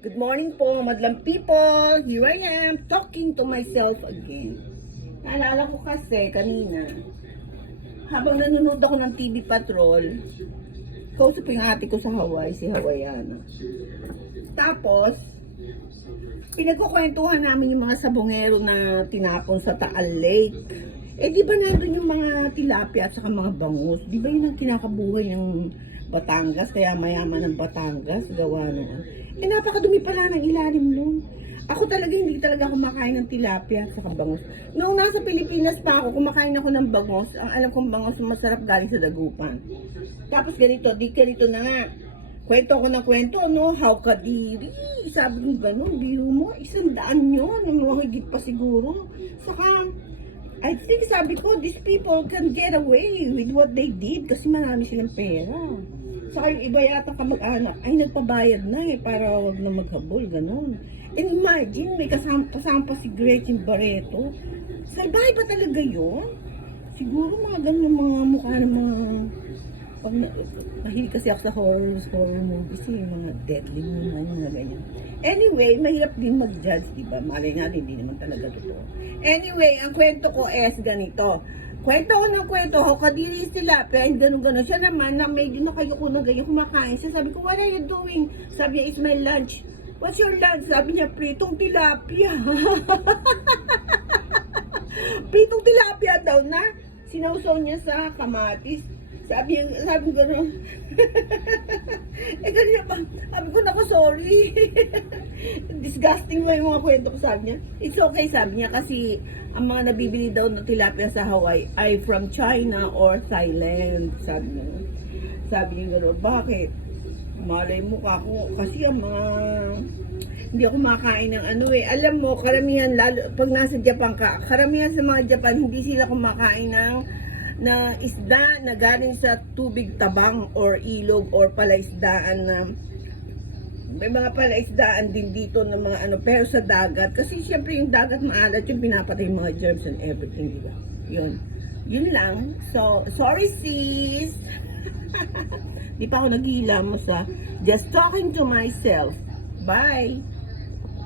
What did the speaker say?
Good morning po, madlang people. Here I am, talking to myself again. Naalala ko kasi kanina, habang nanonood ako ng TV Patrol, kausap yung ate ko sa Hawaii, si Hawaiiana. Tapos, pinagkukwentuhan namin yung mga sabongero na tinapon sa Taal Lake. Di ba nandun yung mga tilapia at saka mga bangus? Di ba yun ang kinakabuhay ng Batangas, kaya mayaman ng Batangas, gawa noon. Napakadumi pala ng ilalim nun. Ako talaga, hindi talaga kumakain ng tilapia at saka bangus. Noong nasa Pilipinas pa ako, kumakain ako ng bangus. Ang alam kong bangus, masarap galing sa dagupan. Tapos ganito na nga. Kwento ko ng kwento, no? How kadiri. Sabi ko gano'n, biro mo, 100 yun. Mga higit pa siguro. Saka, I think sabi ko, these people can get away with what they did kasi marami silang pera. Saka yung iba yata kamag-anak, ay nagpabayad na para wag na maghabol, gano'n. And imagine, may kasama pa si Gretchen Barreto. Salbahe pa talaga yun? Siguro mga gano'n yung mga mukha ng mga... Pag nahilig kasi ako sa horror movies, yung mga deadly mga ganyan. Anyway, mahirap din mag-judge, diba? Malay natin, hindi naman talaga totoo. Anyway, ang kwento ko is ganito. Kwento ko ng kwento, kadiri sila, pero gano'n-gano'n. Siya naman, na medyo nakayuko na ganyan, kumakain siya. Sabi ko, what are you doing? Sabi niya, it's my lunch. What's your lunch? Sabi niya, pritong tilapia. Pritong tilapia daw na. Sinausaw niya sa kamatis. Sabi gano'n. Ganyan pa. Sabi ko, naku, sorry. Disgusting mo yung mga kwento ko, sabi niya. It's okay, sabi niya, kasi ang mga nabibili daw ng tilapia sa Hawaii ay from China or Thailand. Sabi niya gano'n, bakit? Malay mo ka ako. Kasi ang mga... Hindi ako makain ng ano eh. Alam mo, karamihan, lalo pag nasa Japan ka, karamihan sa mga Japan, hindi sila kumakain ng na isda na galing sa tubig tabang or ilog or palaisdaan na may mga palaisdaan din dito ng mga ano, pero sa dagat kasi syempre yung dagat maalat yung pinapatay yung mga germs and everything, diba? Yun lang. So sorry sis. Di pa ako naghihila mo sa just talking to myself. Bye.